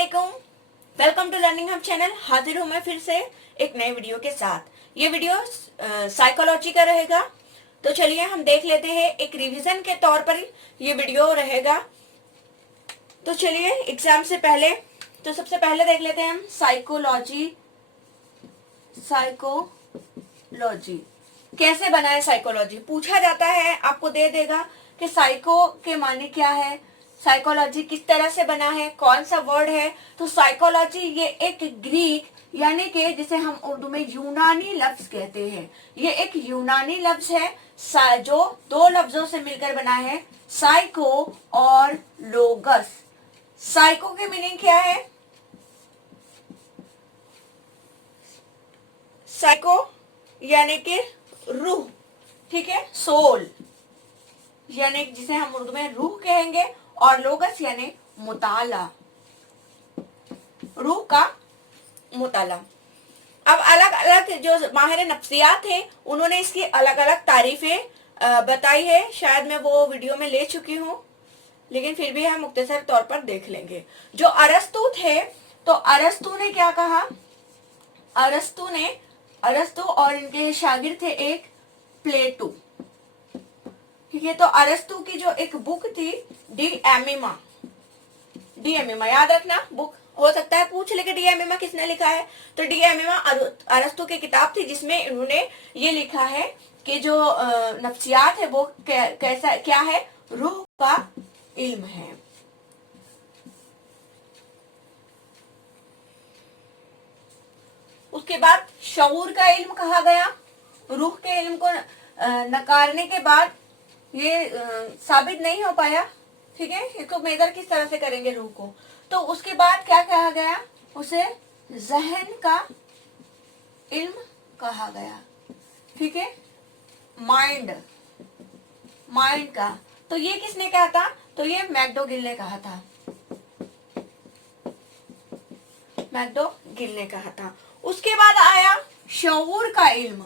वालेकुम, welcome to learning hub channel. हाजिर हूं मैं फिर से एक नए वीडियो के साथ। ये वीडियो साइकोलॉजी का रहेगा। तो चलिए हम देख लेते हैं, एक रिवीजन के तौर पर ये वीडियो रहेगा। तो चलिए एग्जाम से पहले तो सबसे पहले देख लेते हैं हम साइकोलॉजी कैसे बना है। साइकोलॉजी पूछा जाता है, आपको दे देगा कि साइको के माने क्या है, साइकोलॉजी किस तरह से बना है, कौन सा वर्ड है। तो साइकोलॉजी ये एक ग्रीक यानी कि जिसे हम उर्दू में यूनानी लफ्ज कहते हैं, ये एक यूनानी लफ्ज है जो दो लफ्जों से मिलकर बना है, साइको और लोगस। साइको की मीनिंग क्या है? साइको यानी कि रूह, ठीक है, सोल यानी जिसे हम उर्दू में रूह कहेंगे, और लोगस यानी मुताला, रूह का मुताला। अब अलग अलग जो माहिर नफ्सियात थे उन्होंने इसकी अलग अलग तारीफें बताई है। शायद मैं वो वीडियो में ले चुकी हूँ, लेकिन फिर भी हम मुख्तसर तौर पर देख लेंगे। जो अरस्तु थे, तो अरस्तु ने क्या कहा? अरस्तु और इनके शागिर्द थे एक प्लेटो, ठीक है। तो अरस्तु की जो एक बुक थी डी एमिमा, याद रखना, बुक हो सकता है पूछ ले कि डी एमिमा किसने लिखा है। तो डी एमिमा अरस्तु की किताब थी, जिसमें इन्होंने ये लिखा है कि जो नफ्सियात है वो कैसा क्या है, रूह का इल्म है। उसके बाद शऊर का इल्म कहा गया। रूह के इल्म को नकारने के बाद ये साबित नहीं हो पाया, ठीक है। इसको मेजर किस तरह से करेंगे रूह को? तो उसके बाद क्या कहा गया? उसे जहन का इल्म कहा गया, ठीक है, माइंड का। तो ये किसने कहा था? तो ये मैकडोगिल ने कहा था, मैकडोगिल ने कहा था। उसके बाद आया शऊर का इल्म।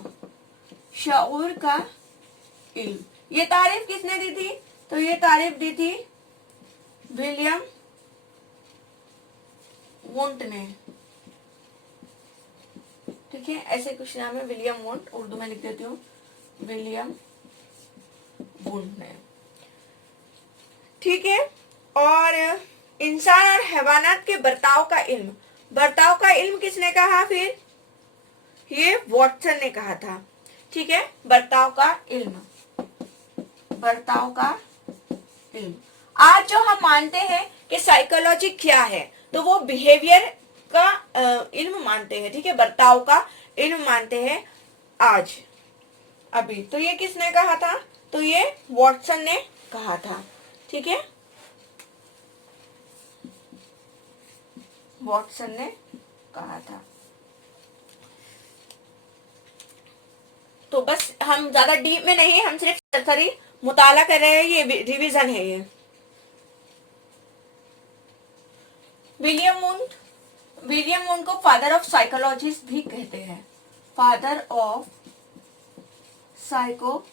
ये तारीफ किसने दी थी? तो ये तारीफ दी थी विलियम वुंट ने, ठीक है, ऐसे कुछ नाम है, विलियम वुंट, उर्दू में लिख देती हूँ, विलियम वुंट ने, ठीक है। और इंसान और हैवानात के बर्ताव का इल्म किसने कहा? फिर ये वॉटसन ने कहा था, ठीक है। बर्ताव का इल्म। आज जो हम मानते हैं कि साइकोलॉजी क्या है, तो वो बिहेवियर का इल्म मानते हैं, ठीक है, बर्ताव का इल्म मानते हैं आज अभी। तो ये किसने कहा था? तो ये वॉटसन ने कहा था, ठीक है, वॉटसन ने कहा था। तो बस हम ज्यादा डीप में नहीं, हम सिर्फ सरसरी मुताला कर रहे हैं, ये रिवीजन है। ये विलियम वुंट को फादर ऑफ साइकोलॉजिस्ट भी कहते हैं, फादर ऑफ साइकोलॉजिस्ट।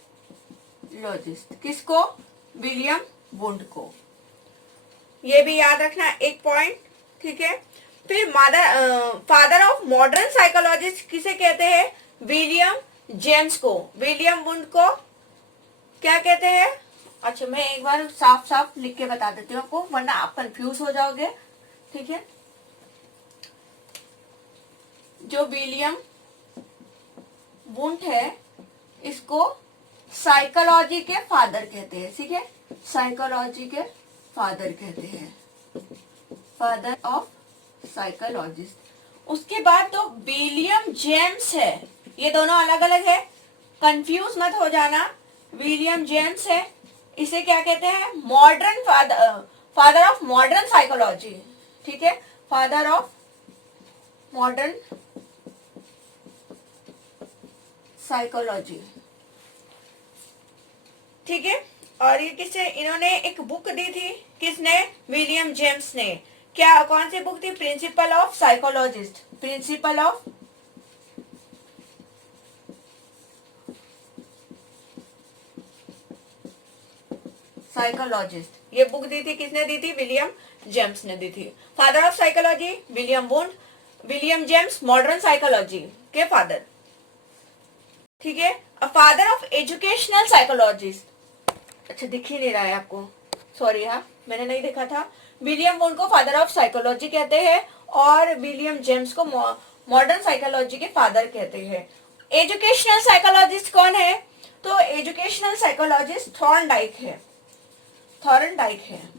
किसको? विलियम वुंट को। ये भी याद रखना एक पॉइंट, ठीक है। फिर फादर ऑफ मॉडर्न साइकोलॉजिस्ट किसे कहते हैं? विलियम जेम्स को। विलियम वुंट को क्या कहते हैं? अच्छा, मैं एक बार साफ साफ लिख के बता देती हूँ आपको, वरना आप कंफ्यूज हो जाओगे, ठीक है। जो विलियम वुंट है, इसको साइकोलॉजी के फादर कहते हैं, ठीक है, साइकोलॉजी के फादर कहते हैं, फादर ऑफ साइकोलॉजिस्ट। उसके बाद तो विलियम जेम्स है, ये दोनों अलग अलग है, कंफ्यूज मत हो जाना। विलियम जेम्स है, इसे क्या कहते हैं? Modern father of modern psychology, ठीक है, फादर ऑफ मॉडर्न साइकोलॉजी, ठीक है। और ये किससे? इन्होंने एक बुक दी थी, किसने? विलियम जेम्स ने। क्या, कौन सी बुक थी? Principle of psychologist, principle of psychologist, ये बुक दी थी, किसने दी थी? विलियम जेम्स ने दी थी। Father of psychology William wound, William James modern psychology के फादर, ठीक है। फादर ऑफ एजुकेशनल साइकोलॉजिस्ट, अच्छा दिख ही नहीं रहा है आपको, सॉरी, हाँ मैंने नहीं देखा था। विलियम वुंड को फादर ऑफ साइकोलॉजी कहते हैं और विलियम जेम्स को मॉडर्न साइकोलॉजी के फादर कहते हैं। एजुकेशनल साइकोलॉजिस्ट कौन है? तो एजुकेशनल साइकोलॉजिस्ट थॉर्नडाइक है, थॉर्नडाइक है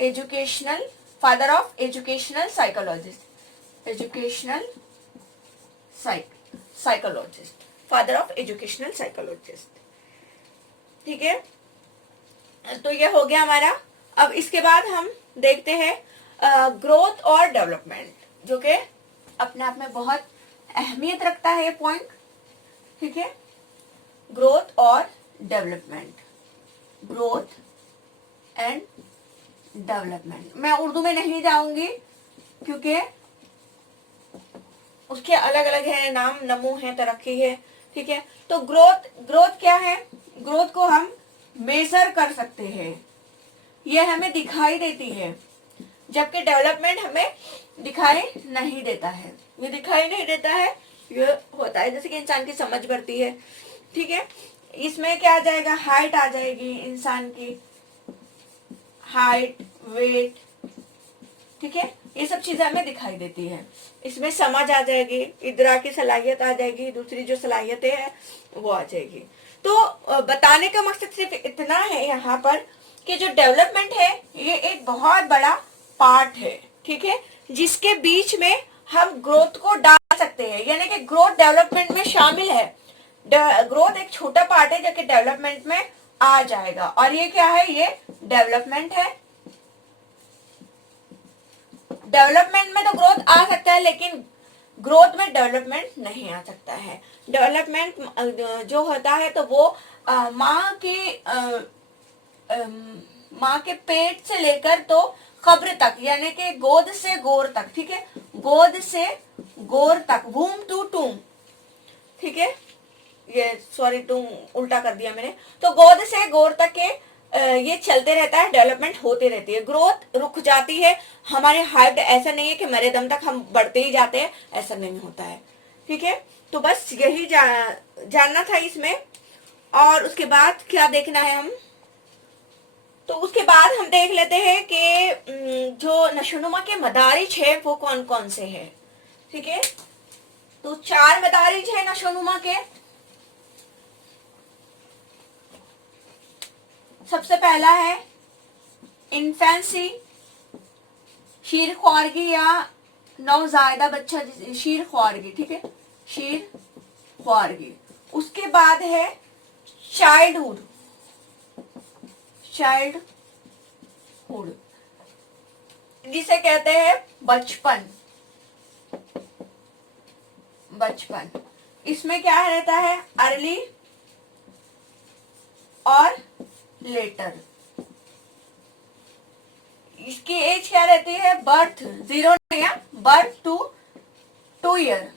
educational father of educational psychologist, educational psychologist, father of educational psychologist, ठीक है। तो ये हो गया हमारा। अब इसके बाद हम देखते हैं ग्रोथ और डेवलपमेंट, जो कि अपने आप में बहुत अहमियत रखता है ये पॉइंट, ठीक है। ग्रोथ और डेवलपमेंट, ग्रोथ एंड डेवलपमेंट। मैं उर्दू में नहीं जाऊंगी क्योंकि उसके अलग अलग है नाम, नमू है, तरक्की है, ठीक है। तो ग्रोथ, ग्रोथ क्या है? ग्रोथ को हम मेजर कर सकते हैं, ये हमें दिखाई देती है, जबकि डेवलपमेंट हमें दिखाई नहीं देता है। ये दिखाई नहीं देता है, ये होता है जैसे कि इंसान की समझ बढ़ती है, ठीक है। इसमें क्या आ जाएगा? हाइट आ जाएगी इंसान की, हाइट, वेट, ठीक है, ये सब चीजें हमें दिखाई देती है। इसमें समझ आ जाएगी, इदरा की सलाहियत आ जाएगी, दूसरी जो सलाहियतें हैं वो आ जाएगी। तो बताने का मकसद सिर्फ इतना है यहाँ पर कि जो डेवलपमेंट है ये एक बहुत बड़ा पार्ट है, ठीक है, जिसके बीच में हम ग्रोथ को डाल सकते हैं, यानी कि ग्रोथ डेवलपमेंट में शामिल है। ग्रोथ एक छोटा पार्ट है जो कि डेवलपमेंट में आ जाएगा, और ये क्या है? ये डेवलपमेंट है। डेवलपमेंट में तो ग्रोथ आ सकता है, लेकिन ग्रोथ में डेवलपमेंट नहीं आ सकता है। डेवलपमेंट जो होता है तो वो माँ के पेट से लेकर तो कब्र तक, यानी कि गोद से गोर तक, ठीक है, गोद से गोर तक, वूम टू टूम, ठीक है, ये सॉरी टूम उल्टा कर दिया मैंने। तो गोद से गोर तक के ये चलते रहता है, डेवलपमेंट होती रहती है। ग्रोथ रुक जाती है, हमारे हाइट ऐसा नहीं है कि मरे दम तक हम बढ़ते ही जाते हैं, ऐसा नहीं होता है, ठीक है। तो बस यही जानना था इसमें। और उसके बाद क्या देखना है हम? तो उसके बाद हम देख लेते हैं कि जो नशोनुमा के मदारिज है वो कौन कौन से हैं, ठीक है। तो 4 मदारिज है नशोनुमा के। सबसे पहला है इन्फेंसी, शीर ख्वारगी या नवजायदा बच्चा, शीर ख्वारगी, ठीक है, शीर ख्वारगी। उसके बाद है चाइल्डहुड, चाइल्डहुड जिसे कहते हैं बचपन, बचपन। इसमें क्या रहता है? अर्ली और लेटर। इसकी एज क्या रहती है? बर्थ 0 या बर्थ टू 2 ईयर,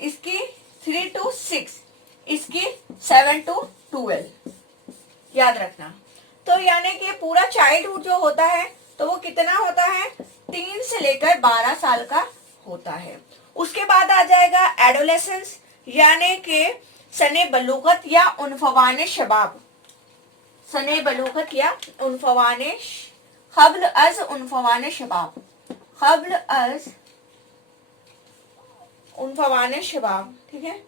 इसकी 3 to 6, इसकी 7 to 12, याद रखना। तो यानी कि पूरा चाइल्डहुड जो होता है तो वो कितना होता है? 3 से लेकर 12 साल का होता है। उसके बाद आ जाएगा एडोलेसेंस, यानी कि सने बलूगत या उनफवाने शबाब, सने बलूगत या उनफवाने, क़ब्ल अज़ उनफवाने शबाब, क़ब्ल अज़ उनफवाने शबाब, ठीक है,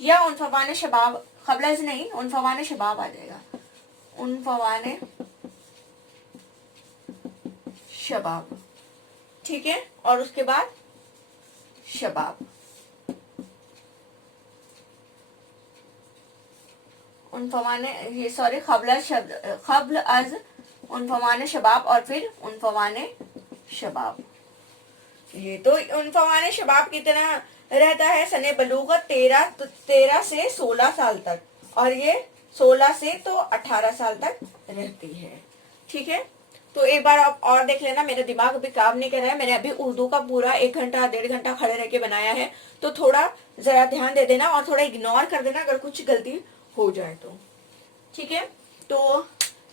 या उनफवाने शबाब, क़ब्ल अज़ नहीं, उनफवाने शबाब आ जाएगा, उनफवाने शबाब, ठीक है। और उसके बाद शबाब, उनफवाने, ये सॉरी, क़ब्ल अज़ उनफवाने शबाब और फिर उनफवाने शबाब। ये तो उनफवाने शबाब कितना रहता है? सने बलूगत 13 से 16 साल तक, और ये 16 से तो 18 साल तक रहती है, ठीक है। तो एक बार आप और देख लेना, मेरा दिमाग अभी काम नहीं कर रहा है, मैंने अभी उर्दू का पूरा 1 घंटा 1.5 घंटा खड़े रह के बनाया है, तो थोड़ा जरा ध्यान दे देना और थोड़ा इग्नोर कर देना अगर कुछ गलती हो जाए तो, ठीक है। तो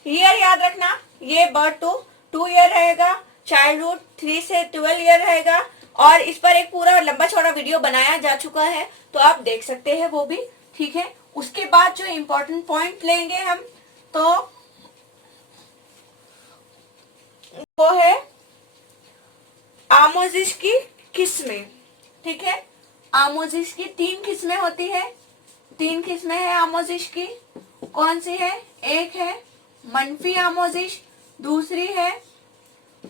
ईयर याद रखना, ये बर्थ टू 2 ईयर रहेगा, चाइल्डहुड 3 से 12 ईयर रहेगा, और इस पर एक पूरा लंबा चौड़ा वीडियो बनाया जा चुका है, तो आप देख सकते हैं वो भी, ठीक है। उसके बाद जो इम्पोर्टेंट पॉइंट लेंगे हम, तो वो है आमोजिश की किस्में, ठीक है। आमोजिश की 3 किस्में होती है, 3 किस्में हैं आमोजिश की। कौन सी है? एक है मनफी आमोजिश, दूसरी है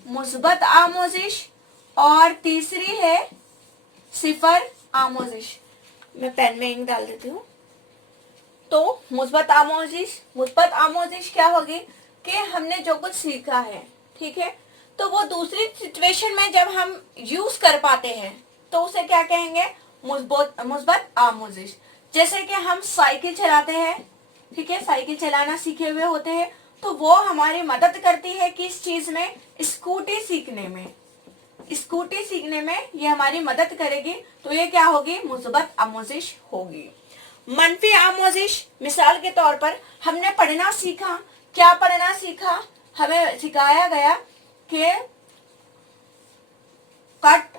मुस्बत आमोजिश, और तीसरी है सिफर आमोजिश। मैं पेन में इंक डाल देती हूँ। तो मुस्बत आमोजिश क्या होगी कि हमने जो कुछ सीखा है, ठीक है, तो वो दूसरी सिचुएशन में जब हम यूज कर पाते हैं तो उसे क्या कहेंगे? मुस्बत आमोजिश। जैसे कि हम साइकिल चलाते हैं, ठीक है, साइकिल चलाना सीखे हुए होते हैं, तो वो हमारी मदद करती है किस चीज में? स्कूटी सीखने में। स्कूटी सीखने में ये हमारी मदद करेगी, तो ये क्या होगी? मुस्बत आमोजिश होगी। मनफी आमोजिश, मिसाल के तौर पर हमने पढ़ना सीखा, क्या पढ़ना सीखा? हमें सिखाया गया कि कट,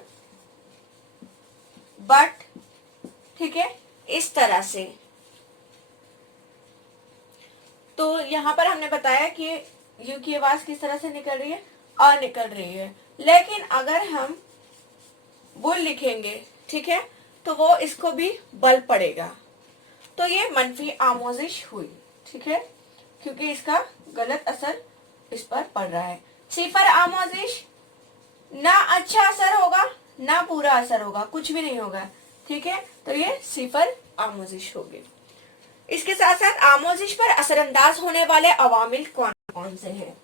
बट, ठीक है, इस तरह से। तो यहां पर हमने बताया कि यू की आवाज किस तरह से निकल रही है? अ निकल रही है। लेकिन अगर हम बुल लिखेंगे, ठीक है, तो वो इसको भी बल पड़ेगा, तो ये मनफी आमोजिश हुई, ठीक है, क्योंकि इसका गलत असर इस पर पड़ रहा है। सिफर आमोजिश, ना अच्छा असर होगा ना पूरा असर होगा, कुछ भी नहीं होगा, ठीक है, तो ये सिफर आमोजिश होगी। इसके साथ साथ आमोजिश पर असरअंदाज होने वाले अवामिल कौन कौन से हैं?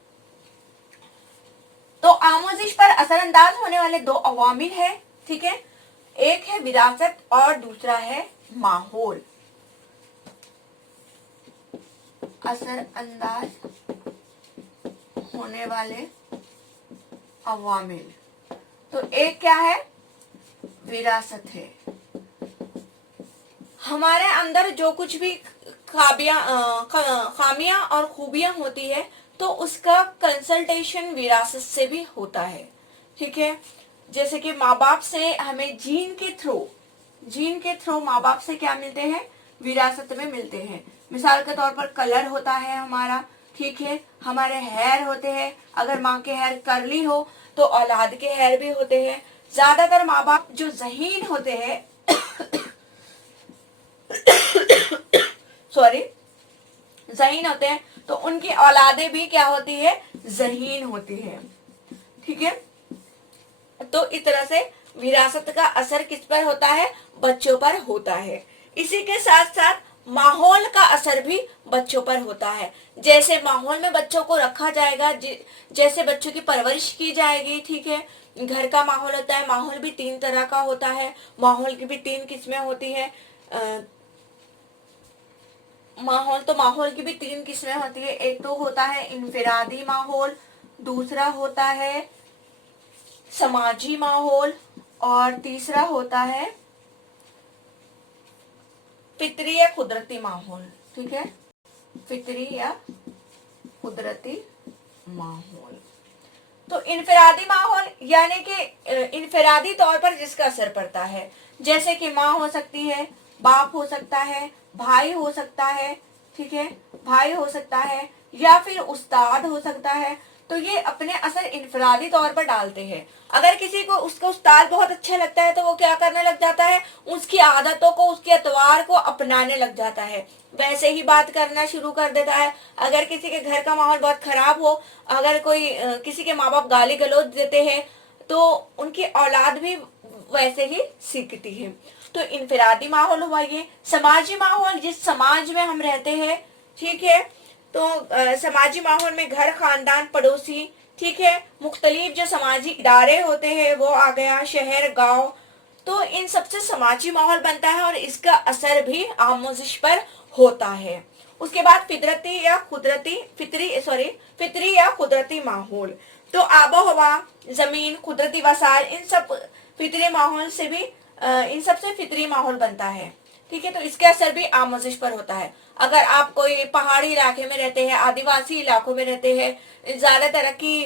तो आमोजिश पर असरअंदाज होने वाले 2 अवामिल है, ठीक है, एक है विरासत और दूसरा है माहौल। असरअंदाज होने वाले अवामिल, तो एक क्या है? विरासत है। हमारे अंदर जो कुछ भी खामियां और खूबियां होती है, तो उसका कंसल्टेशन विरासत से भी होता है, ठीक है। जैसे कि माँ बाप से हमें जीन के थ्रू माँ बाप से क्या मिलते हैं? विरासत में मिलते हैं। मिसाल के तौर पर कलर होता है हमारा, ठीक है, हमारे हेयर होते हैं, अगर माँ के हेयर कर्ली हो तो औलाद के हेयर भी होते हैं। ज्यादातर माँ बाप जो ज़हीन होते हैं सॉरी, ज़हीन होते हैं, तो उनकी औलादे भी क्या होती है? ज़हीन होती है, ठीक है। तो इस तरह से विरासत का असर किस पर होता है? बच्चों पर होता है। इसी के साथ साथ माहौल का असर भी बच्चों पर होता है। जैसे माहौल में बच्चों को रखा जाएगा, जैसे बच्चों की परवरिश की जाएगी, ठीक है। घर का माहौल होता है, माहौल भी 3 तरह का होता है, माहौल की भी 3 किस्में होती है। माहौल की भी 3 किस्में होती है। एक तो होता है इनफिरादी माहौल, दूसरा होता है समाजी माहौल, और तीसरा होता है फितरी या कुदरती माहौल, ठीक है, फितरी या कुदरती माहौल। तो इनफिरादी माहौल यानी कि इनफिरादी तौर पर जिसका असर पड़ता है, जैसे कि माँ हो सकती है, बाप हो सकता है, भाई हो सकता है, ठीक है, भाई हो सकता है, या फिर उस्ताद हो सकता है। तो ये अपने असर इनफिरादी तौर पर डालते हैं। अगर किसी को उसका उस्ताद बहुत अच्छा लगता है तो वो क्या करने लग जाता है? उसकी आदतों को, उसके अतवार को अपनाने लग जाता है, वैसे ही बात करना शुरू कर देता है। अगर किसी के घर का माहौल बहुत खराब हो, अगर कोई किसी के माँ बाप गाली गलौज देते हैं, तो उनकी औलाद भी वैसे ही सीखती है। तो इनफिरादी माहौल हुआ ये। समाजी माहौल, जिस समाज में हम रहते हैं, ठीक है, तो समाजी माहौल में घर, खानदान, पड़ोसी, ठीक है, मुख्तलिफ जो समाजी इदारे होते हैं वो आ गया, शहर, गांव, तो इन सबसे समाजी माहौल बनता है और इसका असर भी आमोजिश पर होता है। उसके बाद फितरी या कुदरती माहौल, तो आबो हवा, जमीन, कुदरती वसाइल, इन सब फितरी माहौल से भी इन सब से फितरी माहौल बनता है, ठीक है। तो इसका असर भी आमोजिश पर होता है। अगर आप कोई पहाड़ी इलाके में रहते हैं, आदिवासी इलाकों में रहते हैं, ज्यादा तरक्की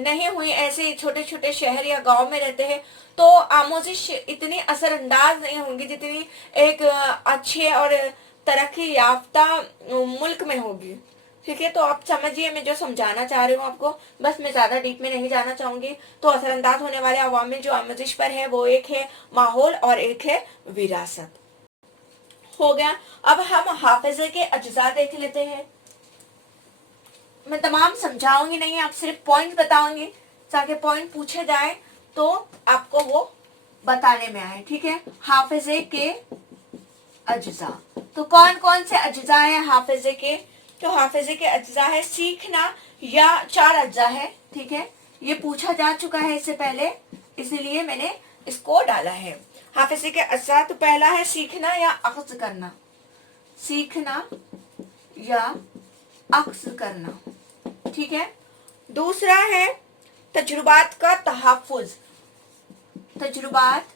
नहीं हुई ऐसे छोटे छोटे शहर या गांव में रहते हैं, तो आमोजिश इतनी असरअंदाज नहीं होंगी जितनी एक अच्छे और तरक्की याफ्ता मुल्क में होगी। ठीक है। तो आप समझिए मैं जो समझाना चाह रही हूँ आपको, बस मैं ज्यादा डीप में नहीं जाना चाहूंगी। तो असरअंदाज होने वाले अवामिल जो आमोजिश पर है वो एक है माहौल और एक है विरासत। हो गया। अब हम हाफिजे के अज्जा देख लेते हैं। मैं तमाम समझाऊंगी नहीं, आप सिर्फ पॉइंट बताऊंगी ताकि पॉइंट पूछे जाए तो आपको वो बताने में आए। ठीक है। हाफिजे के अज्जा, तो कौन कौन से अज्जा है हाफिजे के? तो हाफिजे के अज्जा है सीखना, या 4 अज्जा है। ठीक है। ये पूछा जा चुका है इससे पहले, इसीलिए मैंने इसको डाला है। हाफिजे के अज्जा, तो पहला है सीखना या अक्स करना, सीखना या अक्स करना। ठीक है। दूसरा है तजुर्बात का तहफ़्फ़ुज़, तजुर्बात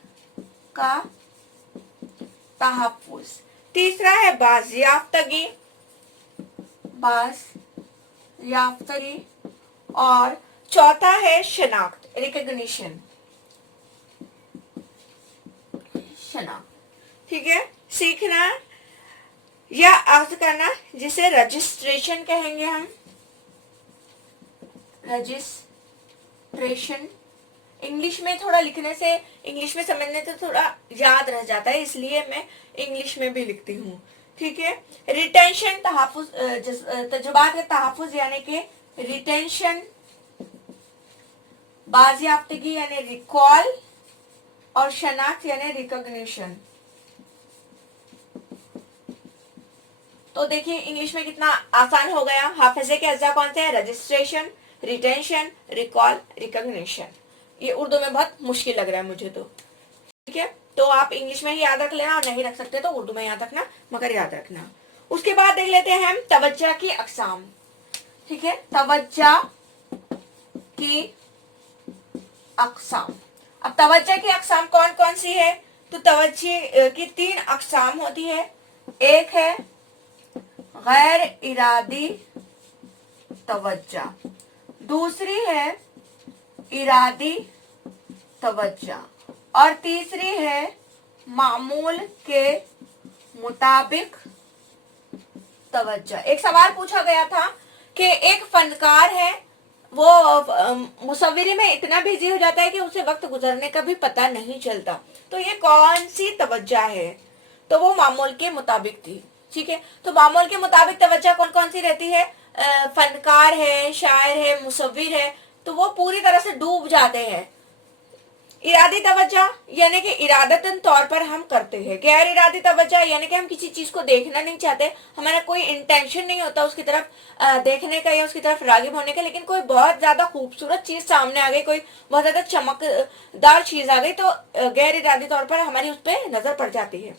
का तहफ़्फ़ुज़। तीसरा है बाज़याफ्तगी, बाज़याफ्तगी। और चौथा है शनाख्त, रिकग्निशन, शनाख्त। ठीक है। सीखना या अक्स करना, जिसे रजिस्ट्रेशन कहेंगे हम, रजिस्ट्रेशन। इंग्लिश में थोड़ा लिखने से, इंग्लिश में समझने से थोड़ा याद रह जाता है, इसलिए मैं इंग्लिश में भी लिखती हूँ। ठीक है। रिटेंशन, तजुर्बात का तहफ़्फ़ुज़ यानी कि रिटेंशन, बाज़याफ्तगी यानी रिकॉल, और शनाख्त यानी रिकॉग्निशन। तो देखिए इंग्लिश में कितना आसान हो गया। हाफिजे के अज्जा कौन से हैं? Registration, retention, recall, recognition. ये उर्दू में बहुत मुश्किल लग रहा है मुझे तो। ठीक है। तो आप इंग्लिश में ही याद रख लेना, और नहीं रख सकते तो उर्दू में याद रखना, मगर याद रखना। उसके बाद देख लेते हैं हम तवज्जा की अक़साम। ठीक है। तवज्जा की अक़साम। अब तवज्जा की अक़साम कौन कौन सी है? तो तवज्जे की 3 अक़साम होती है। एक है गैर इरादी तवज्जा, दूसरी है इरादी तवज्जा, और तीसरी है मामूल के मुताबिक तवज्जा। एक सवाल पूछा गया था कि एक फनकार है, वो मुसव्विरी में इतना बिजी हो जाता है कि उसे वक्त गुजरने का भी पता नहीं चलता, तो ये कौन सी तवज्जा है? तो वो मामूल के मुताबिक थी। ठीक है। तो मामूल के मुताबिक तवज्जा कौन कौन सी रहती है? फनकार है, शायर है, मुसव्विर है, तो वो पूरी तरह से डूब जाते हैं। इरादी तवज्जा यानी कि इरादतन तौर पर हम करते हैं। गैर इरादी तवज्जा यानी कि हम किसी चीज को देखना नहीं चाहते, हमारा कोई इंटेंशन नहीं होता उसकी तरफ देखने का या उसकी तरफ रागिब होने का, लेकिन कोई बहुत ज्यादा खूबसूरत चीज सामने आ गई, कोई बहुत ज्यादा चमकदार चीज आ गई, तो गैर इरादी तौर पर हमारी उस पर नजर पड़ जाती है,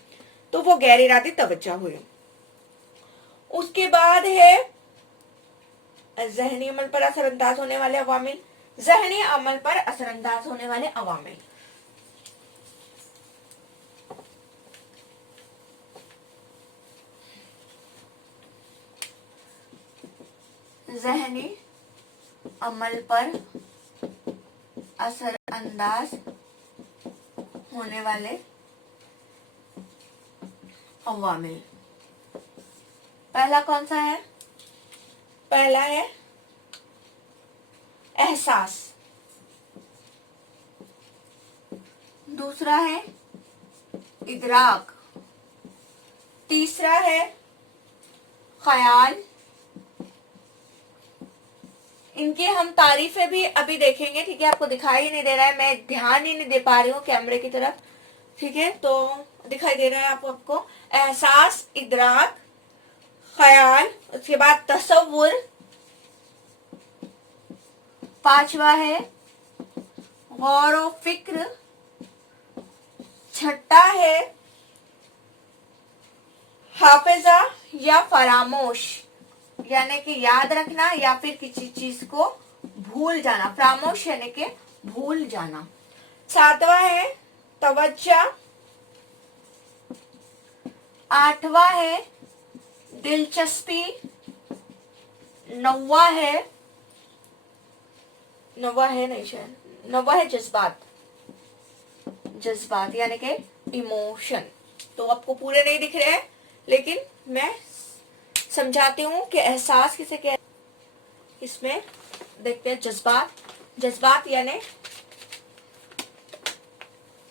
तो वो गैर इरादी तवज्जा हुई। उसके बाद है ज़हनी अमल पर असरअंदाज होने वाले अवामिल। ज़हनी अमल पर असरअंदाज होने वाले अवामिल, ज़हनी अमल पर असरअंदाज होने वाले अवामिल। पहला कौन सा है? पहला है एहसास, दूसरा है इदराक, तीसरा है ख्याल। इनकी हम तारीफें भी अभी देखेंगे। ठीक है। आपको दिखाई ही नहीं दे रहा है, मैं ध्यान ही नहीं दे पा रही हूँ कैमरे की तरफ। ठीक है। तो दिखाई दे रहा है आपको एहसास, इदराक, ख्याल, उसके बाद तसव्वुर, पांचवा है गौर व फिक्र, छठा है हाफिजा या फरामोश यानी कि याद रखना या फिर किसी चीज को भूल जाना, फरामोश यानी कि भूल जाना। सातवां है तवज्जा 8वां है दिलचस्पी, 9वां है, 9वां है नहीं शायद, 9वां है जज्बात, जज्बात यानी कि इमोशन। तो आपको पूरे नहीं दिख रहे हैं, लेकिन मैं समझाती हूँ कि एहसास किसे कहते हैं। इसमें देखते हैं जज्बात, जज्बात यानी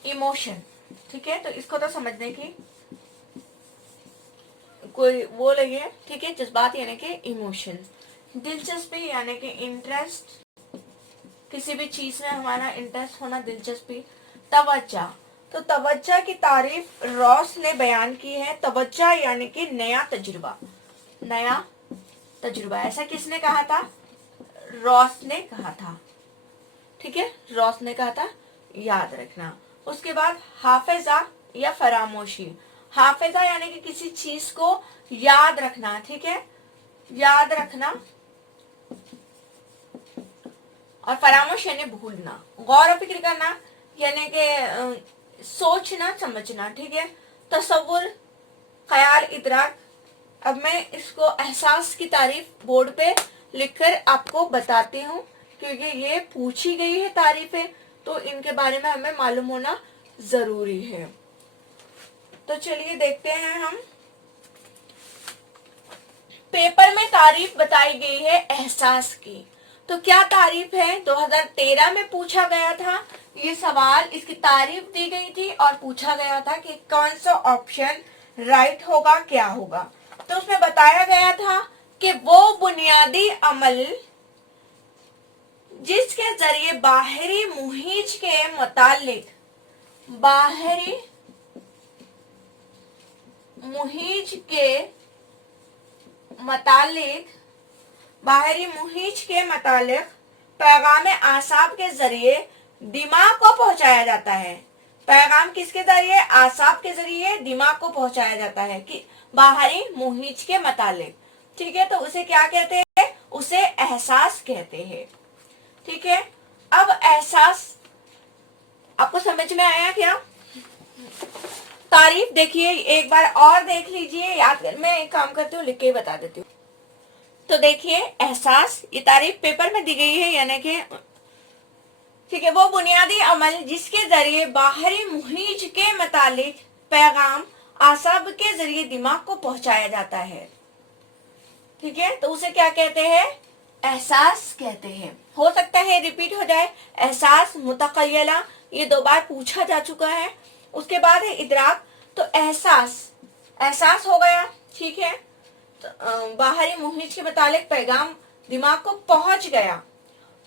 इमोशन। ठीक है, तो इसको तो समझने की कोई वो नहीं है। ठीक है, जज्बात यानी कि इमोशन। दिलचस्पी यानी कि इंटरेस्ट, किसी भी चीज में हमारा इंटरेस्ट होना, दिलचस्पी। तवज्जा, तो तवज्जा की तारीफ रॉस ने बयान की है। तवज्जा यानी कि नया तजुर्बा, नया तजुर्बा। ऐसा किसने कहा था? रॉस ने कहा था। ठीक है, रॉस ने कहा था, याद रखना। उसके बाद हाफिजा या फरामोशी। हाफिजा यानी कि किसी चीज को याद रखना। ठीक है, याद रखना। और फरामोश यानी भूलना। गौर और फिक्र करना यानी कि सोचना समझना। ठीक है, तसव्वुर, ख्याल, इदराक। अब मैं इसको एहसास की तारीफ बोर्ड पे लिखकर आपको बताती हूँ, क्योंकि ये पूछी गई है तारीफें, तो इनके बारे में हमें मालूम होना जरूरी है। तो चलिए देखते हैं हम। पेपर में तारीफ बताई गई है एहसास की, तो क्या तारीफ है? 2013 में पूछा गया था ये सवाल, इसकी तारीफ दी गई थी और पूछा गया था कि कौन सा ऑप्शन राइट होगा, क्या होगा। तो उसमें बताया गया था कि वो बुनियादी अमल जिसके जरिए बाहरी मुहिज के मुतालिक, बाहरी मुहिज के मुतालिक, बाहरी मुहिज के मुतालिक पैगाम आसाब के जरिए दिमाग को पहुंचाया जाता है। पैगाम किसके जरिए? आसाब के जरिए दिमाग को पहुंचाया जाता है कि बाहरी मुहिज के मुतालिक। ठीक है, तो उसे क्या कहते हैं? उसे एहसास कहते हैं। ठीक है, अब एहसास आपको समझ में आया क्या? तारीफ देखिए, एक बार और देख लीजिए, याद कर, मैं एक काम करती हूँ, लिख के ही बता देती हूँ। तो देखिए, एहसास, ये तारीफ पेपर में दी गई है, यानी कि ठीक है, वो बुनियादी अमल जिसके जरिए बाहरी मुहिज के मुतालिक पैगाम आसाब के जरिए दिमाग को पहुंचाया जाता है। ठीक है, तो उसे क्या कहते हैं? एहसास कहते हैं। हो सकता है रिपीट हो जाए। एहसास, मुतखय्यला, ये 2 बार पूछा जा चुका है। उसके बाद है इदराक। तो एहसास, एहसास हो गया। ठीक है, तो बाहरी मुहिज के मुतालिक पैगाम दिमाग को पहुंच गया।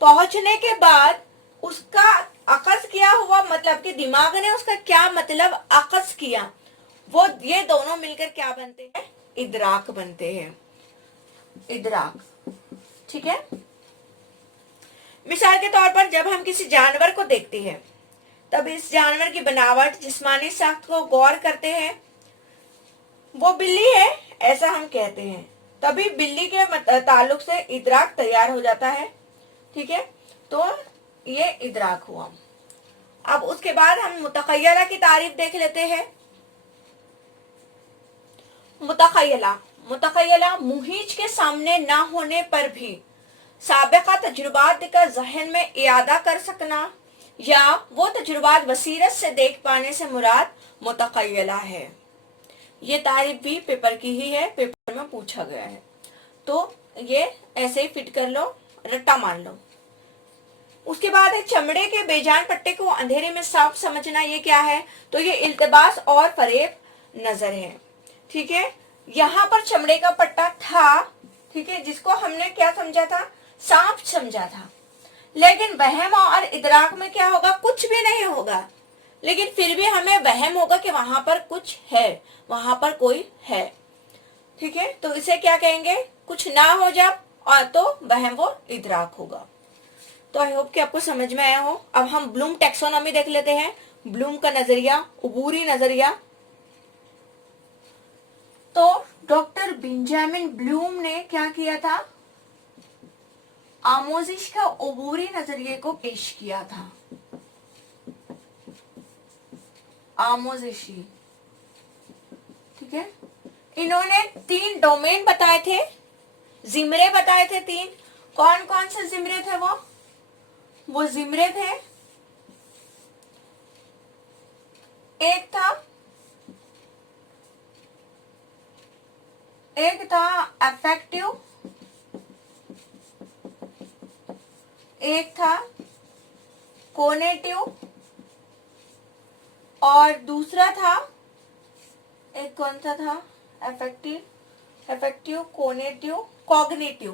पहुंचने के बाद उसका अखज किया हुआ, मतलब कि दिमाग ने उसका क्या मतलब अखज किया, वो ये दोनों मिलकर क्या बनते हैं? इदराक बनते हैं। इदराक। ठीक है, मिसाल के तौर पर जब हम किसी जानवर को देखते हैं, तब इस जानवर की बनावट, जिस्मानी साख्त को गौर करते हैं, वो बिल्ली है ऐसा हम कहते हैं, तभी बिल्ली के ताल्लुक से इदराक तैयार हो जाता है। ठीक है, तो ये इदराक हुआ। अब उसके बाद हम मुतखय्यला की तारीफ देख लेते हैं। मुतखय्यला, मुतखय्यला मुहिज के सामने ना होने पर भी साबिका तजुर्बात का जहन में इयादा कर सकना, या वो तजुर्बात बसीरत से देख पाने से मुराद मुतखय्यला है। ये तारीफ भी पेपर की ही है, पेपर में पूछा गया है, तो ये ऐसे ही फिट कर लो, रट्टा मार लो। उसके बाद है चमड़े के बेजान पट्टे को अंधेरे में साफ समझना। ये क्या है? तो ये इल्तबास और फरेब नजर है। ठीक है, यहाँ पर चमड़े का पट्टा था, ठीक है, जिसको हमने क्या समझा था? सांप समझा था। लेकिन वहम और इदराक में क्या होगा? कुछ भी नहीं होगा, लेकिन फिर भी हमें वहम होगा कि वहां पर कुछ है, वहां पर कोई है। ठीक है, तो इसे क्या कहेंगे? कुछ ना हो जब, और तो वहम वो इदराक होगा। तो आई होप कि आपको समझ में आया हो। अब हम ब्लूम टैक्सोनॉमी देख लेते हैं। ब्लूम का नजरिया, उबूरी नजरिया। तो डॉक्टर बेंजामिन ब्लूम ने क्या किया था? आमोजिश का उबूरी नजरिए को पेश किया था। आमोजिशी, ठीक है, इन्होंने 3 डोमेन बताए थे, जिमरे बताए थे 3। कौन कौन से जिमरे थे? वो जिमरे थे, एक था अफेक्टिव, एक था कोनेटिव, और दूसरा था, एक कौन सा था? अफेक्टिव, कोनेटिव, कॉग्निटिव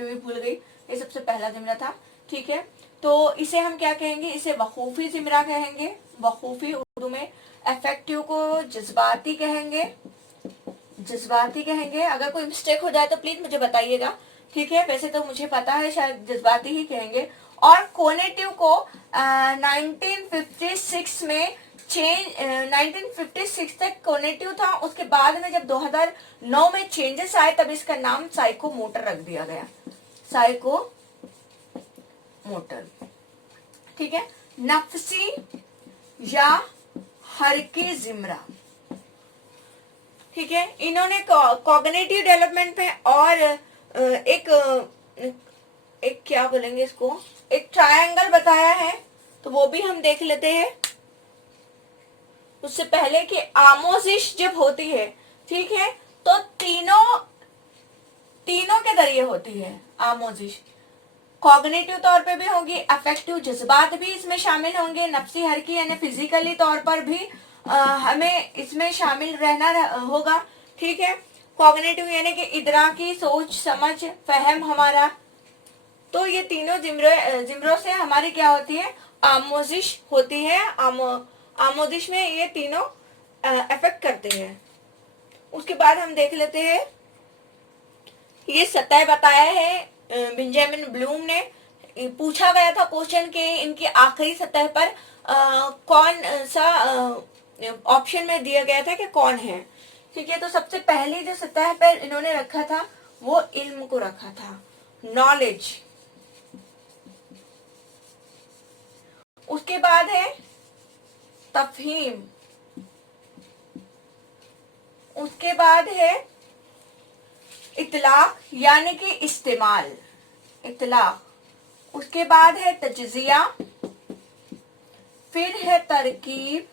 भी भूल गई। ये सबसे पहला जिमरा था, ठीक है। तो इसे हम क्या कहेंगे? इसे वकूफी जिमरा कहेंगे, वकूफी उर्दू में। अफेक्टिव को जज्बाती कहेंगे, अगर कोई मिस्टेक हो जाए तो प्लीज मुझे बताइएगा, ठीक है। वैसे तो मुझे पता है, शायद जज्बाती ही कहेंगे। और कोनेटिव को 1956 में 1956 तक कोनेटिव था। उसके बाद में जब 2009 में चेंजेस आए तब इसका नाम साइकोमोटर रख दिया गया, साइकोमोटर, ठीक है। नफ्सी या हरकी जिमरा, ठीक है। इन्होंने कॉग्निटिव डेवलपमेंट में और एक क्या बोलेंगे इसको, एक ट्रायंगल बताया है, तो वो भी हम देख लेते हैं। उससे पहले कि आमोजिश जब होती है, ठीक है, तो तीनों के जरिए होती है आमोजिश। कॉग्निटिव तौर पे भी होगी, अफेक्टिव जज्बात भी इसमें शामिल होंगे, नफ्सी हरकी यानी फिजिकली तौर पर भी हमें इसमें शामिल रहना होगा, ठीक है। कॉग्निटिव यानी कि इदराकी, सोच समझ, फहम हमारा। तो ये तीनों जिमरों से हमारी क्या होती है? आमोजिश होती है। आमोजिश में ये तीनों अफेक्ट करते हैं। उसके बाद हम देख लेते हैं, ये सतह बताया है बेंजामिन ब्लूम ने। पूछा गया था क्वेश्चन के इनकी आखिरी सतह पर कौन सा ऑप्शन में दिया गया था कि कौन है, ठीक है। तो सबसे पहली जो सतह पर इन्होंने रखा था वो इल्म को रखा था, नॉलेज। उसके बाद है तफहीम, उसके बाद है इतलाक यानी कि इस्तेमाल, इतलाक। उसके बाद है तजजिया, फिर है तरकीब,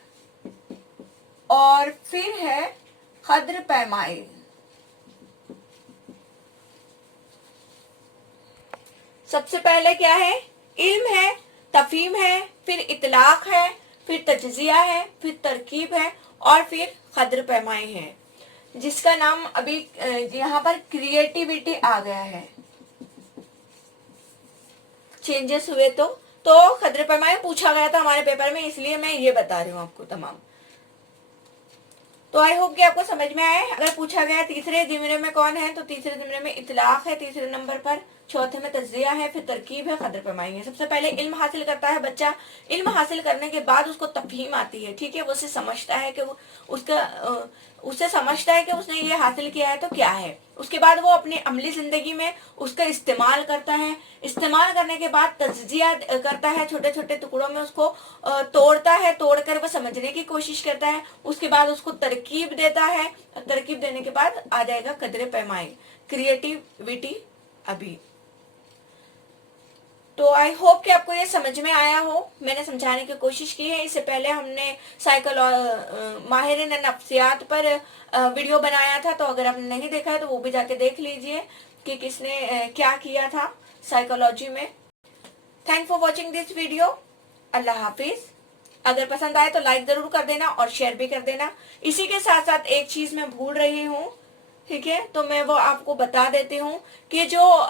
और फिर है कद्र पैमाई। सबसे पहले क्या है? इल्म है, तफहीम है, फिर इतलाक है, फिर तजजिया है, फिर तरकीब है, और फिर कद्र पैमाई है, जिसका नाम अभी यहाँ पर क्रिएटिविटी आ गया है। चेंजेस हुए तो कद्र पैमाई पूछा गया था हमारे पेपर में, इसलिए मैं ये बता रही हूँ आपको तमाम। तो आई होप कि आपको समझ में आए। अगर पूछा गया तीसरे जिमरे में कौन है, तो तीसरे जिमरे में इतलाक है तीसरे नंबर पर, चौथे में तज्जिया है, फिर तरकीब है, कद्र पैमाई है। सबसे पहले इल्म हासिल करता है बच्चा। इल्म हासिल करने के बाद उसको तफहीम आती है, ठीक है। वो उसे समझता है कि उससे समझता है कि उसने ये हासिल किया है तो क्या है। उसके बाद वो अपनी अमली जिंदगी में उसका इस्तेमाल करता है। इस्तेमाल करने के बाद तज्जिया करता है, छोटे छोटे टुकड़ों में उसको तोड़ता है, तोड़कर वो समझने की कोशिश करता है। उसके बाद उसको तरकीब देता है, तरकीब देने के बाद आ जाएगा कद्र पैमाई, क्रिएटिविटी। अभी तो आई होप कि आपको ये समझ में आया हो। मैंने समझाने की कोशिश की है। इससे पहले हमने माहिरीन नफ्सियात पर वीडियो बनाया था, तो अगर आपने नहीं देखा है तो वो भी जाके देख लीजिए कि किसने क्या किया था साइकोलॉजी में। Thank for watching this video. अल्लाह हाफिज। अगर पसंद आए तो लाइक जरूर कर देना और शेयर भी कर देना। इसी के साथ साथ एक चीज मैं भूल रही हूँ, ठीक है, तो मैं वो आपको बता देती हूँ कि जो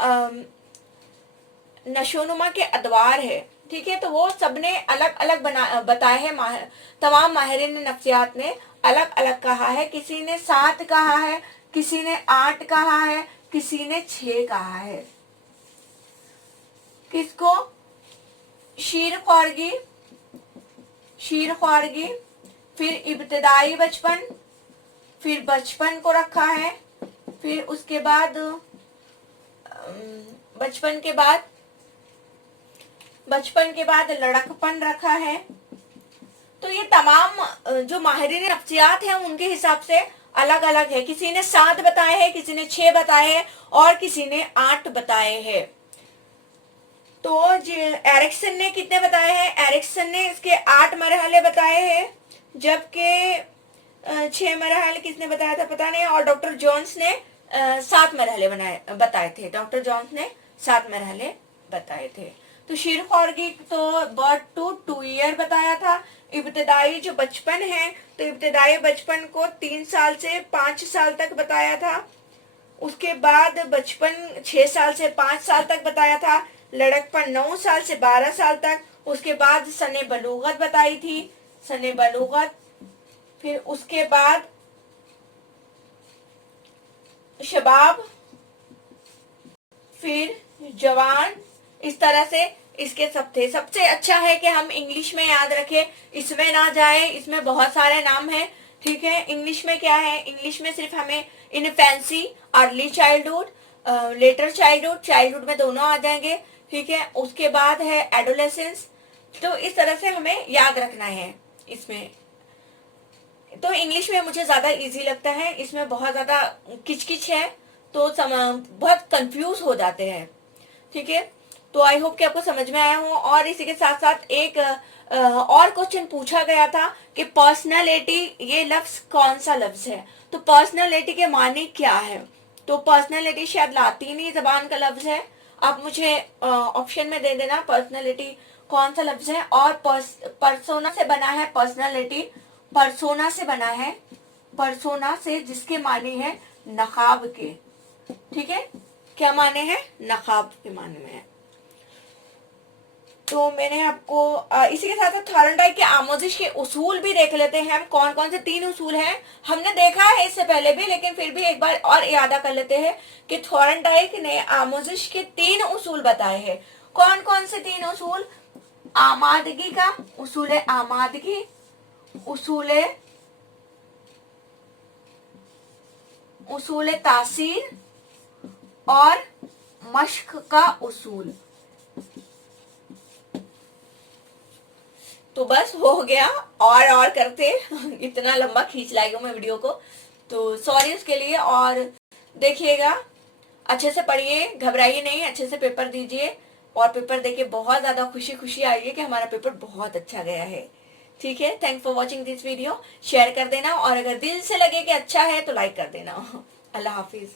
नशोनुमा के अदवार है, ठीक है, तो वो सबने अलग अलग बताए हैं। तमाम माहिरीन नफ्सियात ने अलग अलग कहा है। किसी ने 7 कहा है, किसी ने 8 कहा है, किसी ने 6 कहा है। किसको? शीर ख्वारगी, फिर इब्तिदाई बचपन, फिर बचपन को रखा है, फिर उसके बाद बचपन के बाद लड़कपन रखा है, तो ये तमाम जो माहिरीन नफ्सियात हैं उनके हिसाब से अलग अलग है। किसी ने 7 बताए हैं, किसी ने 6 बताए हैं और किसी ने 8 बताए हैं। तो एरिक्सन ने कितने बताए हैं? एरिक्सन ने इसके 8 मरहले बताए हैं, जबकि 6 मरहले किसने बताया था पता नहीं। और डॉक्टर जोन्स ने 7 मरहले बताए थे। डॉक्टर जोन्स ने 7 मरहले बताए थे। तो शीरखोरगी तो बर्थ टू 2 ईयर बताया था। इब्तदाई जो बचपन है, तो इब्तदाई बचपन को 3 साल से 5 साल तक बताया था। उसके बाद बचपन 6 साल से 5 साल तक बताया था। लड़कपन 9 साल से 12 साल तक। उसके बाद सने बलूगत बताई थी, सने बलूगत। फिर उसके बाद शबाब, फिर जवान। इस तरह से इसके सब थे। सबसे अच्छा है कि हम इंग्लिश में याद रखें, इसमें ना जाए, इसमें बहुत सारे नाम हैं। ठीक है, इंग्लिश में क्या है? इंग्लिश में सिर्फ हमें infancy, early childhood, letter childhood, childhood में दोनों आ जाएंगे। ठीक है, उसके बाद है एडोलेसेंस। तो इस तरह से हमें याद रखना है इसमें। तो इंग्लिश में मुझे ज्यादा इजी लगता है, इसमें बहुत ज्यादा किचकिच है तो बहुत कंफ्यूज हो जाते हैं। ठीक है, तो आई होप कि आपको समझ में आया हो। और इसी के साथ साथ एक और क्वेश्चन पूछा गया था कि पर्सनालिटी, ये लफ्ज कौन सा लफ्ज है? तो पर्सनालिटी के माने क्या है? तो पर्सनालिटी शायद लातीनी जबान का लफ्ज है। आप मुझे ऑप्शन में दे देना पर्सनालिटी कौन सा लफ्ज है। और परसोना से बना है पर्सनालिटी, परसोना से बना है, परसोना से, जिसके माने हैं नकाब के। ठीक है, क्या माने हैं? नकाब के माने में है। तो मैंने आपको इसी के साथ साथ थॉर्नडाइक के आमोजिश के उसूल भी देख लेते हैं। हम कौन कौन से 3 उसूल हैं, हमने देखा है इससे पहले भी, लेकिन फिर भी एक बार और यादा कर लेते हैं कि थॉर्नडाइक ने आमोजिश के 3 उसूल बताए हैं। कौन कौन से 3 उसूल? आमादगी का उसूल है, आमादगी, उसूल तासीर और मश्क का उसूल। तो बस हो गया, और करते इतना लंबा खींच लाएगा मैं वीडियो को, तो सॉरी उसके लिए। और देखिएगा, अच्छे से पढ़िए, घबराइए नहीं, अच्छे से पेपर दीजिए। और पेपर देके बहुत ज्यादा खुशी आइए कि हमारा पेपर बहुत अच्छा गया है। ठीक है, thanks for watching this video. Share कर देना और अगर दिल से लगे कि अच्छा है तो लाइक कर देना। अल्लाह हाफिज।